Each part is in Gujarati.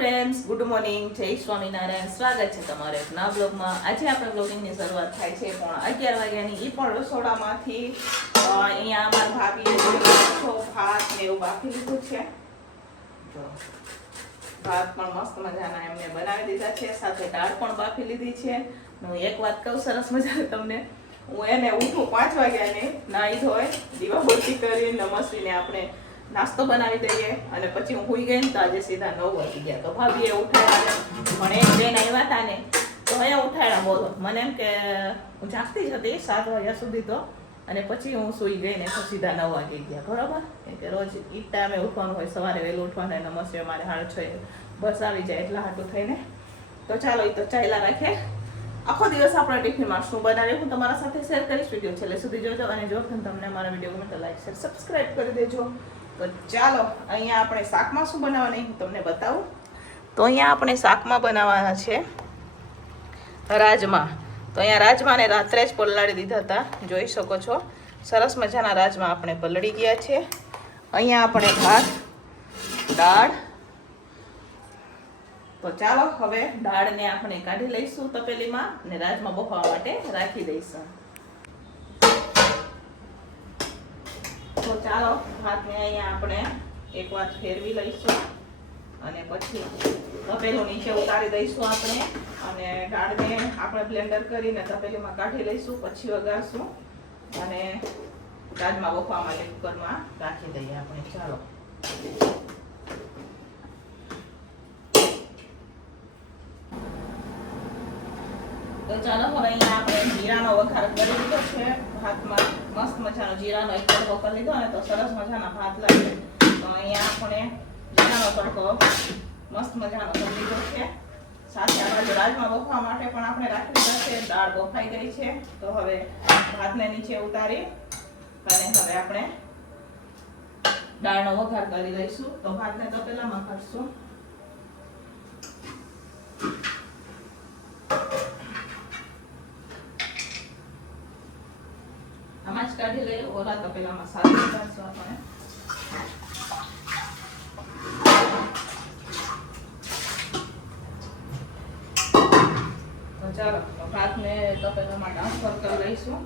ફ્રેન્ડ્સ, ગુડ મોર્નિંગ, જય સ્વામિનારાયણ. સ્વાગત છે તમારે એક નવા બ્લોગમાં. આજે આપણે બ્લોગિંગની શરૂઆત થાય છે પણ 11 વાગ્યાની. એ પણ રસોડામાંથી અહીંયા અમારા ભાભીએ ભાત ને એવું બાફી લીધું છે. તો ભાત પણ મસ્ત મજાના એમને બનાવી દીધા છે, સાથે દાળ પણ બાફી લીધી છે. હું એક વાત કહું સરસ મજાની તમને, હું એને ઉઠું 5 વાગ્યાની, નાહી ધોઈ દીવાબત્તી કરી નમસ્વીને આપણે નાસ્તો બનાવી દઈએ અને પછી હું સુઈ ગઈ ને તો આજે સીધા 9 વાગી ગયા. તો ભાભીએ ઉઠાડ્યા પણ એક જઈને આવ્યા હતા ને તો અહીંયા ઉઠાડ્યા. બોલો, મને એમ કે હું જાગતી જ હતી 7 વાગ્યા સુધી તો, અને પછી હું સુઈ ગઈ ને તો સીધા 9 વાગી ગયા. બરાબર, કેમ કે રોજ એ ટાઈમે ઉઠવાનું હોય, સવારે વહેલું ઉઠવાનું. નમસ્તે મારે 6:30 બસ આવી જાય એટલા હાટું થઈને. તો ચાલો, એ તો ચાલ્યા રાખે. આખો દિવસ આપણા ટિફિનમાં શું બનાવીએ હું તમારા સાથે શેર કરીશ. વિડીયો છેલ્લે સુધી જોજો અને જો તમને અમારા વિડીયો ગમે તો લાઈક શેર સબસ્ક્રાઈબ કરી દેજો. તો ચાલો, અહીંયા આપણે શાકમાં શું બનાવવાની હું તમને બતાવું. તો અહીંયા આપણે શાકમાં બનાવવાના છે રાજમા. તો અહીંયા રાજમાને રાત્રે જ પલાળી દીધા હતા, જોઈ શકો છો. સરસ મજાના રાજમા આપણે પલળી ગયા છે. અહીંયા આપણે ભાત, દાળ. તો ચાલો હવે દાળને આપણે કાઢી લઈશું તપેલીમાં અને રાજમા બફાવા માટે રાખી દઈશું. તો ચાલો, ભાતને અહીંયા આપણે એક વાર ફેરવી લઈશું અને પછી તપેલું નીચે ઉતારી દઈશું આપણે, અને દાળને આપણે બ્લેન્ડર કરીને તપેલીમાં કાઢી લઈશું, પછી વઘારશું અને રાજમા બફાવા માટે કુકરમાં રાખી દઈએ આપણે. ચાલો, તો ચાલો હવે અહીંયા આપણે જીરાનો વઘાર કરી દીધો છે. ભાતમાં મસ્ત મજાનો જીરાનો એક તડકો કરી લીધો અને તો સરસ મજાના ભાત લાગે. તો અહીંયા આપણે જીરાનો તડકો મસ્ત મજાનો કરી લીધો છે. સાથે આપણે રાજમા બફાવા માટે પણ આપણે રાખી દીધા છે. દાળ બફાઈ ગઈ છે. તો હવે ભાતને નીચે ઉતારી અને હવે આપણે દાળનો વઘાર કરી લઈશું. તો ભાતને તો પેલામાં કાઢશું. આમાં જ કાઢી લઈએ, ઓલા તપેલામાં સાથે કાઢશું આપણે. તો ચાલો, ભાતને તપેલામાં ટ્રાન્સફર કરી લઈશું.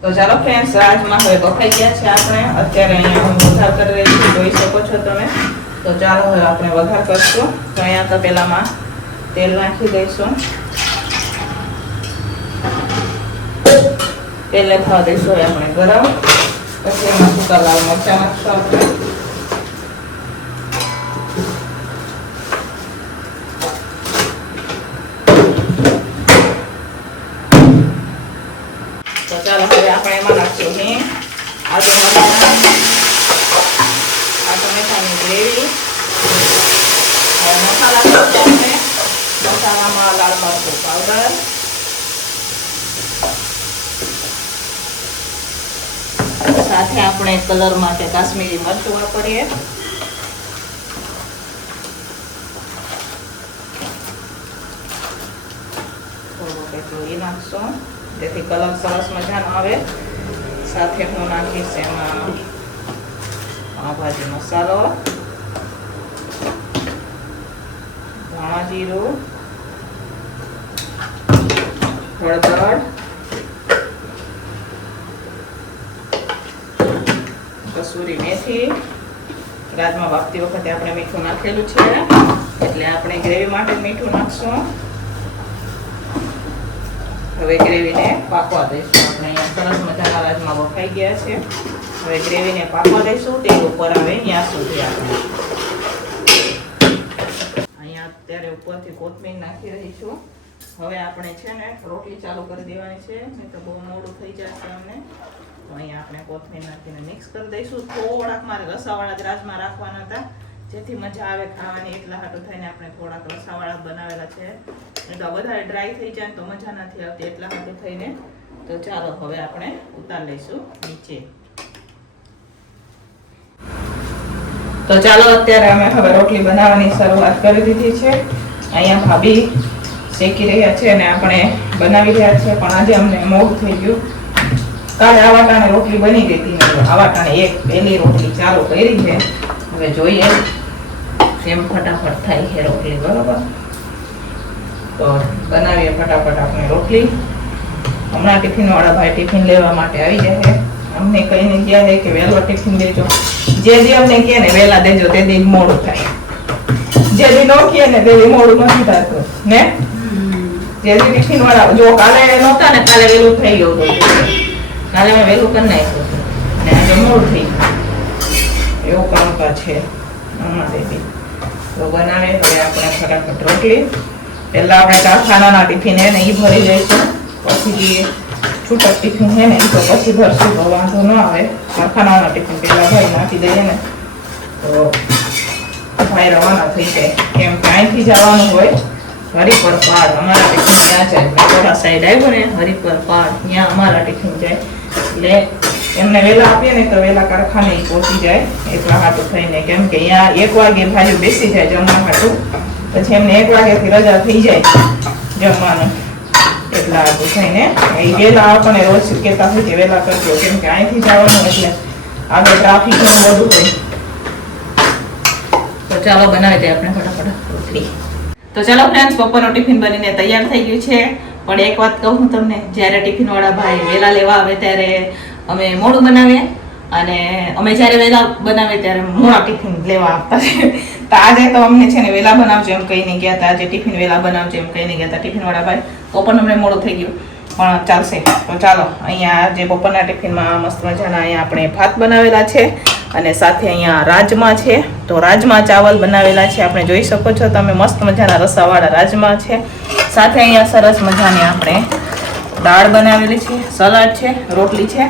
તો ચાલો ફ્રેન્ડ્સ, રાજમાં હવે બફાઈ ગયા છે. આપણે અત્યારે અહીંયા હું વઘાર કરી રહી છું, જોઈ શકો છો તમે. તો ચાલો હવે આપણે વઘાર કરશું. તો અહીંયા તપેલામાં તેલ નાખી દઈશું. તેલને થવા દઈશું આપણે ગરમ. પછી એમાં સૂકા લાલ મરચાં નાખશું આપણે. તો ચાલો હવે આપણે એમાં નાખશું હિંગ, આદુ ટમેટાની ગ્રેવી. હવે મસાલા નાખશું આપણે. મસાલામાં લાલ મરચું પાવડર, સાથે આપણે કલર માટે કાશ્મીરી મરચું વાપરીએ. થોડુંક એટલું એ નાખશું જેથી કલર સરસ મજાનો આવે. સાથે હું નાખીશ એમાં પાવભાજી મસાલો, ધાણા જીરું, હળદર, કસૂરી મેથી. રાજમાં બાફતી વખતે આપણે મીઠું નાખેલું છે એટલે આપણે ગ્રેવી માટે મીઠું નાખશું. હવે ગ્રેવીને પાકવા દઈશું. આપણે અહીંયા સરસ મજાના રાજમાં બફાઈ ગયા છે. હવે ગ્રેવીને પાકવા દઈશું, તેલ ઉપર આવે ત્યાં સુધી. આપણે અહીંયા અત્યારે ઉપરથી કોથમીર નાખી રહીશું. હવે આપણે છે ને રોટલી ચાલુ કરી દેવાની છે, નહીં તો બહુ મોડું થઈ જશે અમને. તો અહીંયા આપણે કોથમીર નાખીને મિક્સ કરી દઈશું. થોડાક મારે રસાવાળા જ રાજમા રાખવાના હતા, જેથી મજા આવે ખાવાની. એટલા હાટું થઈને આપણે થોડાક રસાવાળા બનાવેલા છે. એટલે વધારે ડ્રાય થઈ જાય તો મજા નથી આવતી, એટલા હાટું થઈને. તો ચાલો હવે આપણે ઉતારી લઈશું નીચે. તો ચાલો અત્યારે અમે હવે રોટલી બનાવવાની શરૂઆત કરી દીધી છે. અહીંયા ભાભી શેકી રહ્યા છે અને આપણે બનાવી રહ્યા છે. પણ આજે અમને મોડું થઈ ગયું. કાલે આ વાટાણે રોટલી બની ગઈ હતી, આ વાટાણે એક પહેલી રોટલી ચાલુ કરી છે. હવે જોઈએ કેમ ફટાફટ થાય છે રોટલી. બરોબર, તો બનાવીએ ફટાફટ આપણે રોટલી. હમણાં ટિફિન વાળા ભાઈ ટિફિન લેવા માટે આવી જાય. અમને કહીને ગયા છે કે વહેલો ટિફિન દેજો. જે દી અમને કહે ને વહેલા દેજો તે દી મોડું થાય. જે દી ન કહે ને તે દી મોડું નથી થતું ને. જે દી ટિફિન વાળા જો કાલે નહોતા ને, કાલે વહેલું થઈ ગયું હતું. કાલે મેં વહેલું કરી નાખ્યું હતું અને આજે મોડું થઈ ગયું. એવું કામકાજ છે હમણાં તેથી. તો બનાવે હવે આપણે ફટાફટ રોટલી. પહેલા આપણે કારખાનાના ટિફિન હે ને એ ભરી દઈશું. પછી છૂટક ટિફિન છે ને એ તો પછી ભરશું, તો વાંધો ન આવે. કારખાનાના ટિફિન પહેલા ભાઈ નાખી દઈએ ને તો ભાઈ રવાના થઈ જાય. કેમ કે અહીંથી જવાનું હોય હરિપર પાડ. અમારા ટિફિન ત્યાં જાય, થોડા સાઈડ આવ્યો ને હરિપર પાડ, ત્યાં અમારા ટિફિન જાય. એટલે એમને વહેલા આપીએ ને તો વહેલા કારખાને પહોંચી જાય. એટલા હાટું થઈને, કેમ કે અહીંયા 1 વાગે ભાઈ બેસી જાય જમવા હાટું. પછી એમને 1 વાગ્યાથી રજા થઈ જાય જમવાનું. એટલા હાટું થઈને એ વહેલા આપણને રોજ કહેતા હોય કે વહેલા કરજો, કેમ કે અહીંથી જવાનું એટલે આગળ ટ્રાફિક બધું હોય. તો ચાલો બનાવી દઈએ આપણે ફટાફટ રોટલી. તો ચાલો ફ્રેન્ડ્સ, બપોરનું ટિફિન બનીને તૈયાર થઈ ગયું છે. પણ એક વાત કહું તમને, જ્યારે ટિફિન વાળા ભાઈ વહેલા લેવા આવે ત્યારે અમે મોડું બનાવીએ, અને અમે જ્યારે વહેલા બનાવીએ ત્યારે મોડા ટિફિન લેવા આપતા છે. તો આજે તો અમને છે ને વહેલા બનાવજો એમ કહીને ગયા હતા. આજે ટિફિન વહેલા બનાવજો એમ કહીને ગયા હતા ટિફિન વાળા ભાઈ. તો પણ અમને મોડું થઈ ગયું, પણ ચાલશે. તો ચાલો, અહીંયા જે બપોરના ટિફિનમાં મસ્ત મજાના અહીંયા આપણે ભાત બનાવેલા છે અને સાથે અહીંયા રાજમા છે. તો રાજમા ચાવલ બનાવેલા છે, આપણે જોઈ શકો છો તમે. મસ્ત મજાના રસાવાળા રાજમા છે. સાથે અહીંયા સરસ મજાની આપણે દાળ બનાવેલી છે, સલાડ છે, રોટલી છે.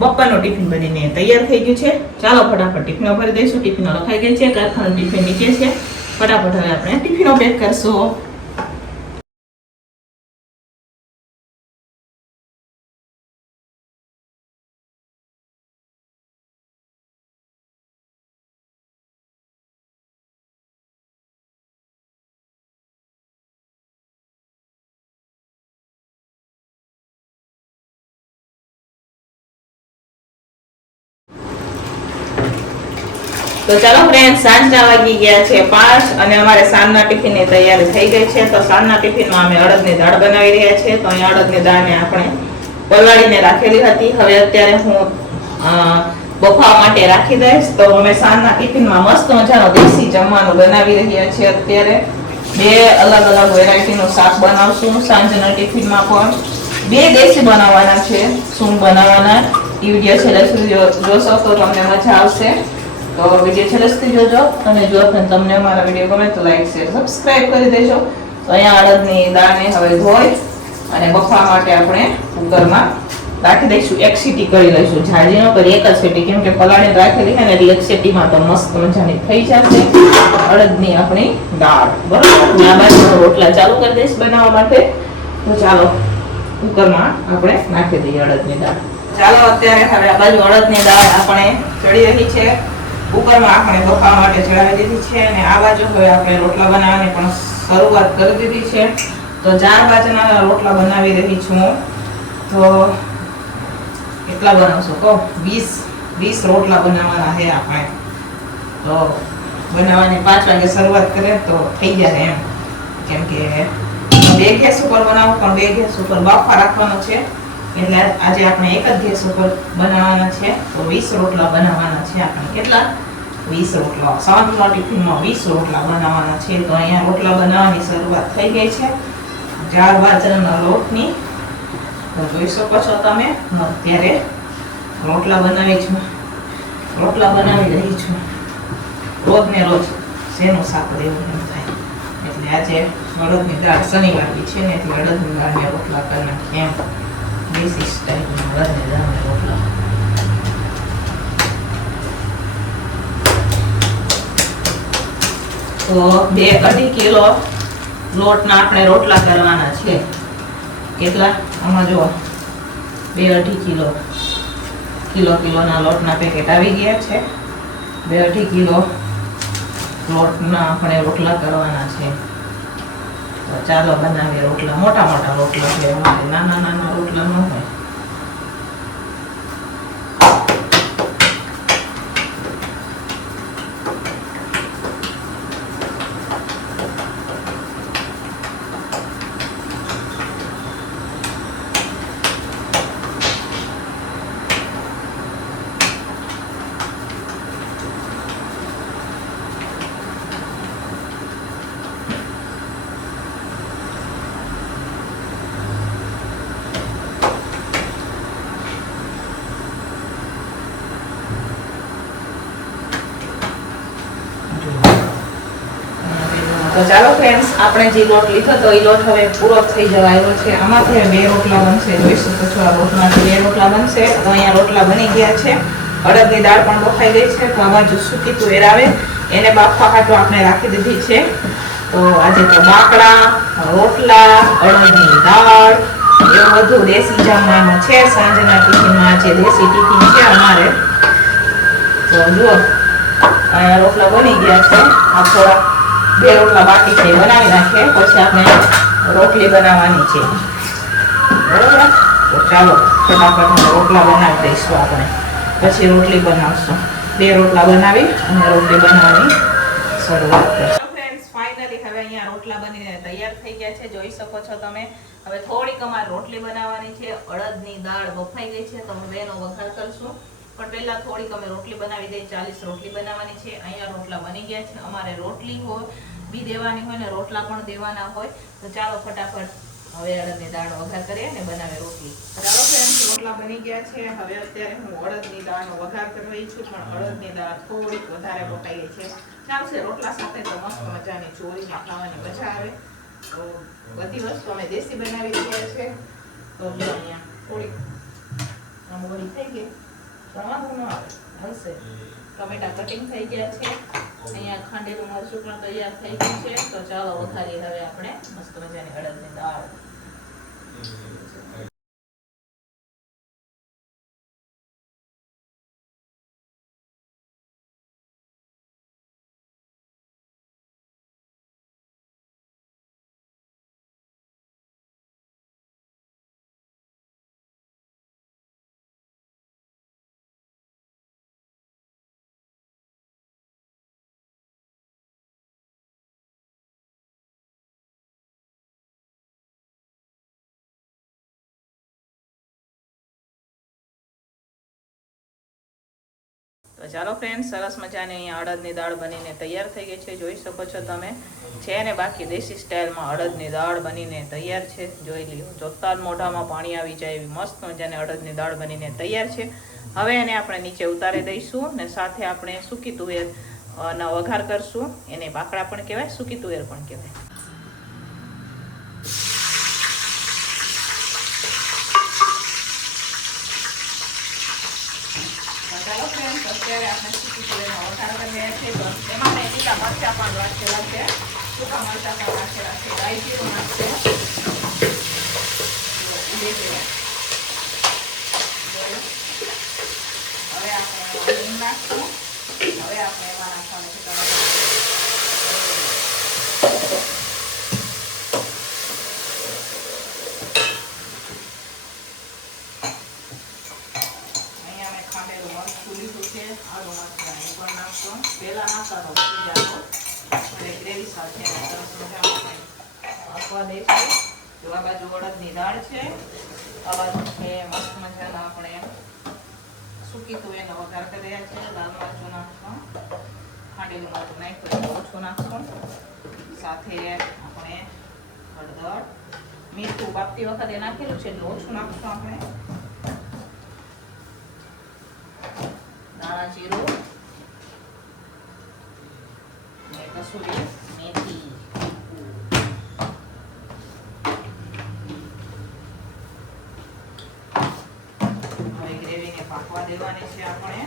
બપોરનું ટિફિન બનીને તૈયાર થઈ ગયું છે. ચાલો ફટાફટ ટિફિનો ભરી દઈશું. ટિફિનો લખાઈ ગઈ છે, કારખાનું ટિફિન નીચે છે. ફટાફટ હવે આપણે ટિફિનો પેક કરશું. તો ચાલો ફ્રેન્ડ, સાંજના વાગી ગયા છે 5 અને અમારે સાંજના ટિફિનની તૈયારી થઈ ગઈ છે. તો સાંજના ટિફિનમાં અમે અડદની દાળ બનાવી રહ્યા છીએ. તો અહીંયા અડદની દાળને આપણે પલાળીને રાખેલી હતી. હવે અત્યારે હું બફાવા માટે રાખી દઈશ. તો અમે સાંજના ટિફિનમાં મસ્ત મજાનો દેશી જમવાનું બનાવી રહ્યા છીએ. અત્યારે 2 અલગ અલગ વેરાયટીનું શાક બનાવશું. સાંજના ટિફિનમાં પણ 2 દેશી બનાવવાના છે. શું બનાવવાના એ વિડીયો છેલ્લે સુધી જોશો તો તમને મજા આવશે. તો વિડીયો છેલ્લે સુધી જોજો, અને જો તમને અમારા વિડીયો ગમે તો લાઈક શેર સબસ્ક્રાઇબ કરી દેજો. તો અહીંયા અડદની દાળને હવે ધોઈ અને બફાવા માટે આપણે કુકરમાં રાખી દઈશું. 1 સીટી કરી લઈશું, જાજી ન કરી, 1 જ સીટી, કેમ કે પલાળીને રાખેલી છે ને એટલે 1 સીટીમાં તો મસ્ત મજાની થઈ જશે અડદની આપણી દાળ. બરોબર, આ બાજુ રોટલા ચાલુ કરી દઈશ બનાવવા માટે. તો ચાલો કુકરમાં આપણે નાખી દઈએ અડદની દાળ. ચાલો અત્યારે હવે આ બાજુ અડદની દાળ આપણે ચડી રહી છે. કુકરમાં આપણે બફાવા માટે ચડાવી દીધી છે, અને આ બાજુ હવે આપણે રોટલા બનાવવાની પણ શરૂઆત કરી દીધી છે. તો 4 બાજુના રોટલા બનાવી રહી છું. તો કેટલા બનાવશું કહો? 20 રોટલા બનાવવાના છે આપણે. તો બનાવવાની 5 વાગે શરૂઆત કરીએ તો થઈ જાય એમ, કેમ કે 2 ગેસ ઉપર બનાવું, પણ 2 ગેસ ઉપર બાફા રાખવાનો છે. એટલે આજે આપણે 1 જ ગેસ ઉપર બનાવવાના છે. તો 20 રોટલા બનાવવાના છે આપણે. કેટલા? 20 રોટલા. સાંજના ટિફિનમાં 20 રોટલા બનાવવાના છે. તો અહીંયા રોટલા બનાવવાની શરૂઆત થઈ ગઈ છે 4 બાજરાના લોટની. તો જોઈ શકો છો તમે, અત્યારે રોટલા બનાવી રહી છું. રોજ ને રોજ શેનું શાક લેવું એમ થાય. એટલે આજે અડદની દાળ શનિવારની છે ને, એટલે અડદની દાળને રોટલા કરી નાખીએ એમ. દેશી સ્ટાઈલમાં અડદની દાળને રોટલા. તો 2-2.5 કિલો લોટના આપણે રોટલા કરવાના છે. કેટલા આમાં જો 2-2.5 કિલોના લોટના પેકેટ આવી ગયા છે. 2-2.5 કિલો લોટના આપણે રોટલા કરવાના છે. તો ચાલો બનાવીએ રોટલા. મોટા મોટા રોટલા છે, નાના રોટલા ન હોય. તો ચાલો ફ્રેન્ડ્સ, આપણે જે લોટ લીધો તો એ લોટ હવે પૂરો થઈ જવા આવ્યો છે. આમાંથી 2 રોટલા બનશે. જોઈ શકો છો, આ લોટમાંથી 2 રોટલા બનશે. તો અહીંયા રોટલા બની ગયા છે. અડદની દાળ પણ બફાઈ ગઈ છે. તો આ બાજુ સૂકી તુવેર આવે એને બાફવા હાટું આપણે રાખી દીધી છે. તો આજે તો બાકડા, રોટલા, અડદની દાળ એવું બધું દેશી જમવાનું છે. સાંજના ટિફિનમાં જે દેશી ટિફિન છે અમારે. તો જુઓ, અહીંયા રોટલા બની ગયા છે. આ થોડા 2 રોટલા બાકી છે, બનાવી નાખીએ. પછી આપણે રોટલી બનાવવાની છે. બરોબર? તો ચાલો ફટાફટ રોટલા બનાવી દઈશું આપણે. પછી રોટલી બનાવશું. 2 રોટલા બનાવી અને રોટલી બનાવવાની શરૂઆત કરીશું. ફ્રેન્ડ્સ, ફાઇનલી હવે અહીંયા રોટલા બનીને તૈયાર થઈ ગયા છે. જોઈ શકો છો તમે. હવે થોડીક અમારે રોટલી બનાવવાની છે. અડદની દાળ બફાઈ ગઈ છે, તો હવે એનો વઘાર કરશું. પણ પહેલા થોડીક અમે રોટલી બનાવી દઈએ. 40 રોટલી બનાવવાની છે. અહીંયા રોટલા બની ગયા છે. અમારે રોટલી બી દેવાની હોય ને રોટલા પણ દેવાના હોય. તો ચાલો ફટાફટ હવે અડદની દાળ વઘાર કરીએ ને બનાવે રોટલી. ચાલો ફ્રેન્ડ્સ, રોટલા બની ગયા છે. હવે અત્યારે હું અડદની દાળનો વઘાર કરી રહી છું. પણ અડદની દાળ થોડીક વધારે બફાઈ ગઈ છે. ચાલશે, રોટલા સાથે તો મસ્ત મજાની ચોરીમાં ખાવાની મજા આવે. તો બધી વસ્તુ અમે દેશી બનાવી રહ્યા છે. તો અહીંયા થોડીક મોરી થઈ ગઈ, વાંધો ન આવે, હશે. ટમેટા કટિંગ થઈ ગયા છે. અહીંયા ખાંડેલું મરચું પણ તૈયાર થઈ ગયું છે. તો ચાલો વઘારીએ હવે આપણે મસ્ત મજાની અડદની દાળ. તો ચાલો ફ્રેન્ડ, સરસ મજાની અહીંયા અડદની દાળ બનીને તૈયાર થઈ ગઈ છે. જોઈ શકો છો તમે. છે ને બાકી દેશી સ્ટાઇલમાં અડદની દાળ બનીને તૈયાર છે. જોઈ લ્યો, જોતા જ મોઢામાં પાણી આવી જાય એવી મસ્ત મજાની અડદની દાળ બનીને તૈયાર છે. હવે એને આપણે નીચે ઉતારી દઈશું ને સાથે આપણે સૂકી તુવેર ના વઘાર કરશું. એને બાકડા પણ કહેવાય, સૂકી તુવેર પણ કહેવાય. ચાલો ફ્રેન્ડ, અત્યારે આપણે સૂકી તુવેરનો વઘાર કરી રહ્યા છીએ. તો એમાં મેં લીલા મરચાં પણ રાખેલા છે, સૂકા મરચાં પણ રાખેલા છે, રાઈ જીરું નાખશે. હવે આપણે હિંગ નાખશું. હવે આપણે એમાં નાખવાનું છે આદુ મરચાં એ પણ નાખશું. પહેલા નાખતા તો બની જતો અને ગ્રેવી સાથે સરસ મજામાં નાખવા દઈશું. જો આ બાજુ અડદની દાળ છે, આ બાજુ છે મસ્ત મજાના આપણે સૂકી તુવેરનો વઘાર કરી રહ્યા છે. લાલ મરચું નાખશું, ખાંડેલું મરચું નાખ્યું ઓછું નાખશું. સાથે આપણે હળદર, મીઠું બાફતી વખતે નાખેલું છે એટલે ઓછું નાખશું. આપણે દાણા જીરું ને કસૂરી મેથી. હવે ગ્રેવીને પાકવા દેવાની છે. આપણે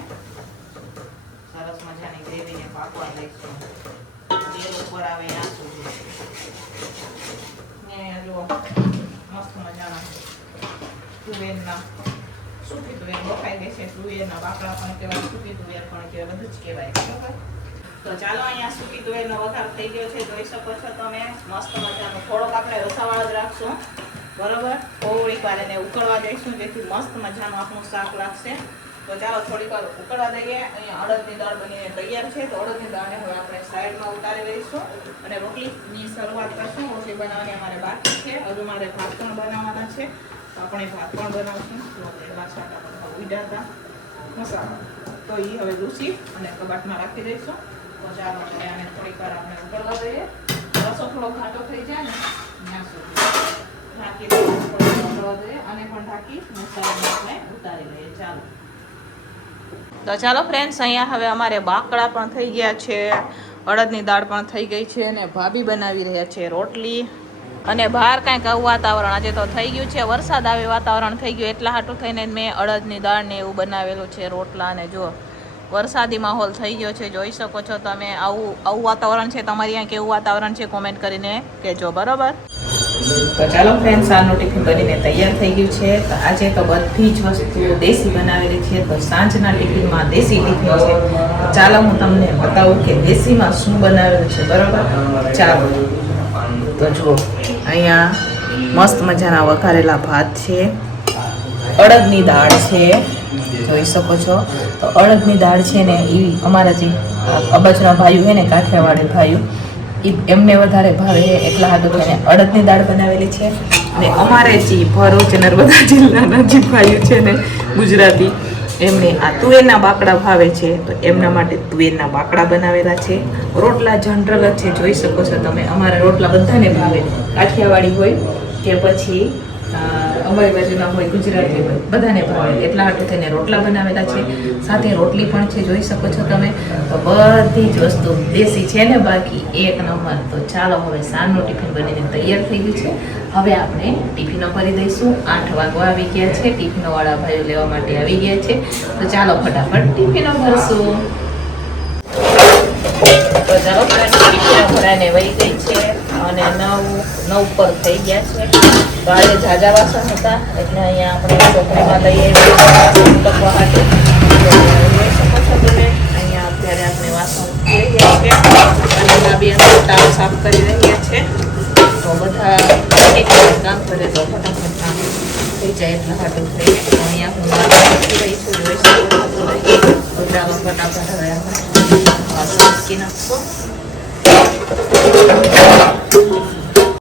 સરસ મજાની ગ્રેવીને પાકવા દઈશું. તેલ ઉપર આવે આ સુધી ને જો મસ્ત મજાના તુવેરના સૂકી તુવેર બફાઈ ગઈ છે. તુવેરના બાકડા પણ કહેવાય, સૂકી તુવેર પણ કહેવાય, બધું જ કહેવાય. બરાબર, તો ચાલો અહીંયા સૂકી તુવેરનો વઘાર થઈ ગયો છે, જોઈ શકો છો તમે. મસ્ત મજાનો થોડોક આપણે રસાવાળો જ રાખશું. બરોબર, થોડીક વાર એને ઉકળવા દઈશું જેથી મસ્ત મજાનું આપણું શાક લાગશે. તો ચાલો થોડીક વાર ઉકળવા દઈએ. અહીંયા અડદની દાળ બનીને તૈયાર છે. તો અડદની દાળને હવે આપણે સાઈડમાં ઉતારી દઈશું અને રોટલીની શરૂઆત કરશું. રોટલી બનાવવાની અમારે બાકી છે, હજુ મારે ભાત પણ બનાવવાના છે. તો આપણે ભાત પણ બનાવશું. ઉડ્યા હતા મસાલા, તો એ હવે લૂસી અને કબાટમાં રાખી દઈશું. તો ચાલો હવે આને થોડીક વાર આપણે ઉકળવા દઈએ. રસો થોડો ઘાટો થઈ જાય ને ત્યાં સુધી ઢાંકી દઈએ, થોડો ઉકળવા દઈએ અને પણ ઢાંકી મસાલાને આપણે ઉતારી લઈએ. ચાલો, તો ચાલો ફ્રેન્ડ્સ, અહીંયા હવે અમારે બાકડા પણ થઈ ગયા છે, અડદની દાળ પણ થઈ ગઈ છે અને ભાભી બનાવી રહ્યા છે રોટલી. અને બહાર કાંઈક આવું વાતાવરણ આજે તો થઈ ગયું છે, વરસાદ આવે વાતાવરણ થઈ ગયું, એટલા હાટું થઈને મેં અડદની દાળ ને એવું બનાવેલું છે રોટલા. અને જો વરસાદી માહોલ થઈ ગયો છે, જોઈ શકો છો તમે. આવું વાતાવરણ છે. તમારી અહીંયા કેવું વાતાવરણ છે કોમેન્ટ કરીને કહેજો. બરોબર, તો ચાલો ફ્રેન્ડ્સ, આનું ટિફિન બનીને તૈયાર થઈ ગયું છે. તો આજે તો બધી જ વસ્તુ દેશી બનાવેલી છે. તો સાંજના ટિફિનમાં દેશી ટિફિન છે. ચાલો હું તમને બતાવું કે દેશીમાં શું બનાવેલું છે. બરોબર, ચાલો. તો જુઓ, અહીંયા મસ્ત મજાના વઘારેલા ભાત છે, અડદની દાળ છે, જોઈ શકો છો. તો અડદની દાળ છે ને એ અમારા જે અબજના ભાઈઓ છે ને, કાઠિયાવાડી ભાઈઓ, એમને વધારે ભાવે એટલા હાટું થઈને અડદની દાળ બનાવેલી છે. અને અમારે જે ભરૂચ નર્મદા જિલ્લાના જે ભાઈઓ છે ને ગુજરાતી, એમને આ તુવેરના બાકડા ભાવે છે, તો એમના માટે તુવેરના બાકડા બનાવેલા છે. રોટલા જનરલ જ છે, જોઈ શકો છો તમે. અમારા રોટલા બધાને ભાવે, કાઠિયાવાડી હોય કે પછી અમારી બાજુના હોય, ગુજરાતી હોય, બધાને ભાવે. એટલા હાટું થઈને રોટલા બનાવેલા છે, સાથે રોટલી પણ છે, જોઈ શકો છો તમે. તો બધી જ વસ્તુ દેશી છે ને, બાકી એક નંબર. તો ચાલો હવે સાંજનું ટિફિન બનીને તૈયાર થઈ ગયું છે. હવે આપણે ટિફિનો ભરી દઈશું. 8 વાગવા આવી ગયા છે, ટિફિનોવાળા ભાઈઓ લેવા માટે આવી ગયા છે. તો ચાલો ફટાફટ ટિફિનો ભરશું. તો ચાલો ટિફિનો ભરાઈને વહી ગઈ છે અને 9 પર થઈ ગયા છે. તો આજે ઝાઝા વાસણ હતા એટલે અહીંયા આપણે ચોકડીમાં લઈએ ટકવા માટે. જોઈ શકો છો તમે, અહીંયા અત્યારે આપણે વાસણ લઈ ગયા છે અને ભાભી અંદર તાવ સાફ કરી રહ્યા છે. તો બધા એક કામ કરે તો ફટાફટ કામ થઈ જાય એટલા હાટું થઈને. તો અહીંયા હું મૂકી રહી છું, જોઈ શકો છો તમે. ચાલો ફટાફટ હવે આપણે વાસણ મૂકી નાખશું.